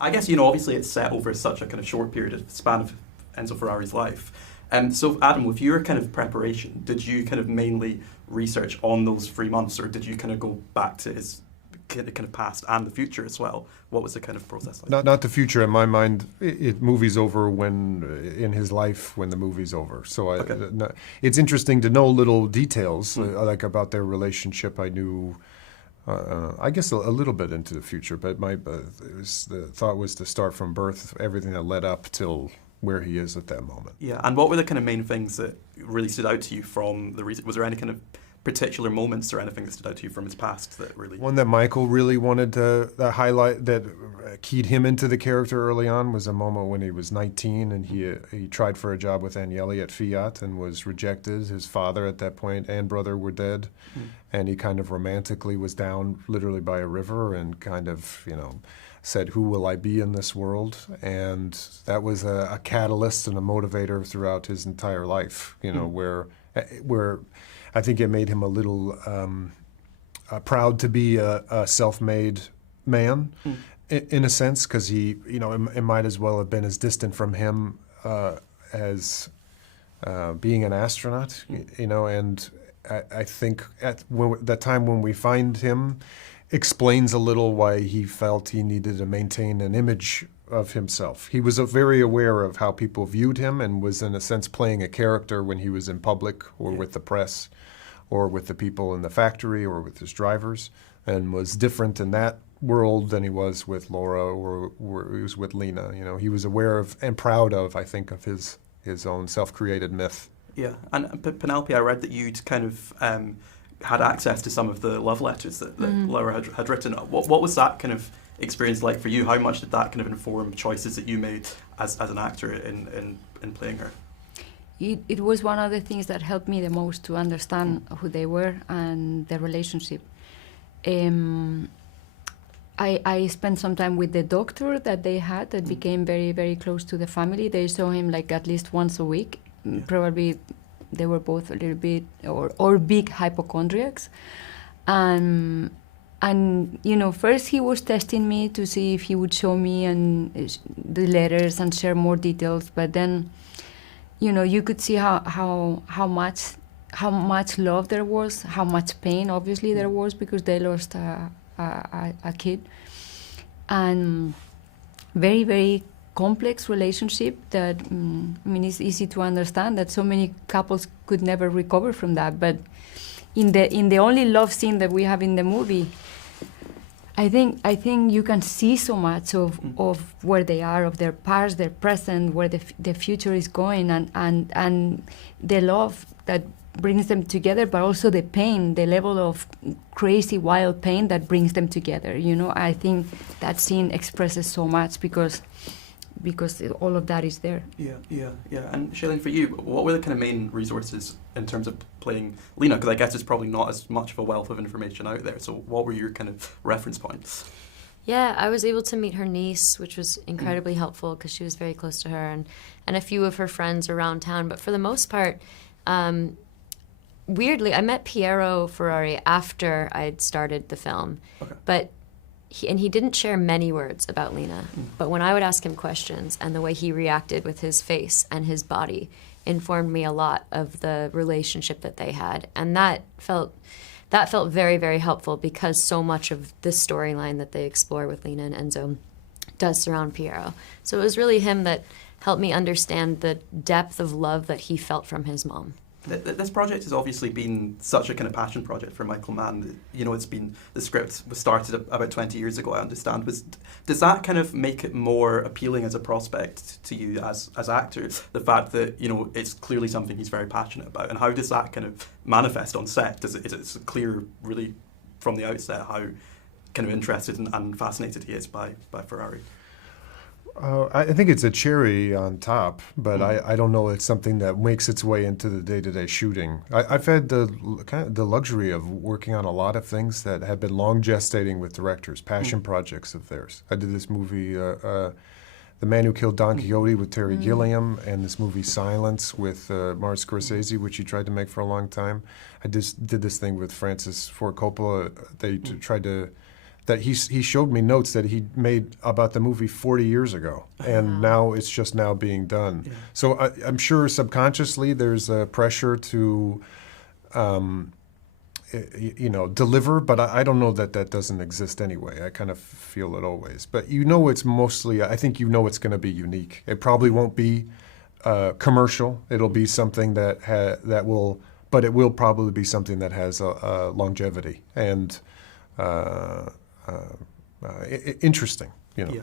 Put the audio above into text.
I guess, you know, obviously it's set over such a kind of short period of span of Enzo Ferrari's life. So Adam, with your kind of preparation, did you kind of mainly research on those 3 months, or did you kind of go back to his kind of past and the future as well? What was the kind of process like? Not the future. In my mind, movie's over when, in his life, when the movie's over. So it's interesting to know little details, like about their relationship. I knew, I guess, a little bit into the future, but the thought was to start from birth, everything that led up till where he is at that moment. Yeah, and what were the kind of main things that really stood out to you from the reason? Was there any kind of particular moments or anything that stood out to you from his past that really... One that Michael really wanted to highlight, that keyed him into the character early on, was a moment when he was 19 and he tried for a job with Agnelli at Fiat and was rejected. His father at that point and brother were dead, and he kind of romantically was down literally by a river and kind of, you know, said, who will I be in this world? And that was a catalyst and a motivator throughout his entire life, you know, where I think it made him a little proud to be a self-made man, in a sense, because he, you know, it might as well have been as distant from him as being an astronaut, you know, and I think at that time when we find him, explains a little why he felt he needed to maintain an image of himself. He was very aware of how people viewed him and was, in a sense, playing a character when he was in public or with the press or with the people in the factory or with his drivers, and was different in that world than he was with Laura or he was with Lina. You know, he was aware of and proud of, I think, of his own self-created myth. Yeah, and Penelope, I read that you'd kind of had access to some of the love letters that Laura had written. What was that kind of experience like for you? How much did that kind of inform choices that you made as an actor in playing her? It was one of the things that helped me the most to understand who they were and their relationship. I spent some time with the doctor that they had that became very, very close to the family. They saw him like at least once a week. Yeah. Probably they were both a little bit or big hypochondriacs. And you know, first he was testing me to see if he would show me and the letters and share more details. But then, you know, you could see how much love there was, how much pain obviously there was because they lost a kid, and very, very complex relationship that I mean, it's easy to understand that so many couples could never recover from that. But in the only love scene that we have in the movie, I think you can see so much of where they are, of their past, their present, where the future is going, and the love that brings them together, but also the pain, the level of crazy, wild pain that brings them together. You know, I think that scene expresses so much because all of that is there. Yeah. And Shailene, for you, what were the kind of main resources in terms of playing Lina? Because I guess it's probably not as much of a wealth of information out there. So what were your kind of reference points? Yeah, I was able to meet her niece, which was incredibly helpful because she was very close to her, and a few of her friends around town. But for the most part, weirdly, I met Piero Ferrari after I'd started the film. Okay. But he didn't share many words about Lina, but when I would ask him questions and the way he reacted with his face and his body informed me a lot of the relationship that they had. And that felt very, very helpful because so much of the storyline that they explore with Lina and Enzo does surround Piero. So it was really him that helped me understand the depth of love that he felt from his mom. This project has obviously been such a kind of passion project for Michael Mann. You know, the script was started about 20 years ago, I understand. Does that kind of make it more appealing as a prospect to you as actors? The fact that, you know, it's clearly something he's very passionate about, and how does that kind of manifest on set? Is it clear really from the outset how kind of interested and fascinated he is by Ferrari? I think it's a cherry on top, but I don't know it's something that makes its way into the day-to-day shooting. I've had the luxury of working on a lot of things that have been long gestating with directors, passion projects of theirs. I did this movie, The Man Who Killed Don Quixote with Terry Gilliam, and this movie Silence with Martin Scorsese, which he tried to make for a long time. I just did this thing with Francis Ford Coppola. They that he showed me notes that he made about the movie 40 years ago, and now it's just now being done. Yeah. So I'm sure subconsciously there's a pressure to, deliver, but I don't know that doesn't exist anyway. I kind of feel it always. But it's mostly, I think it's going to be unique. It probably won't be commercial. It'll be something that will, but it will probably be something that has a longevity and interesting. Yeah.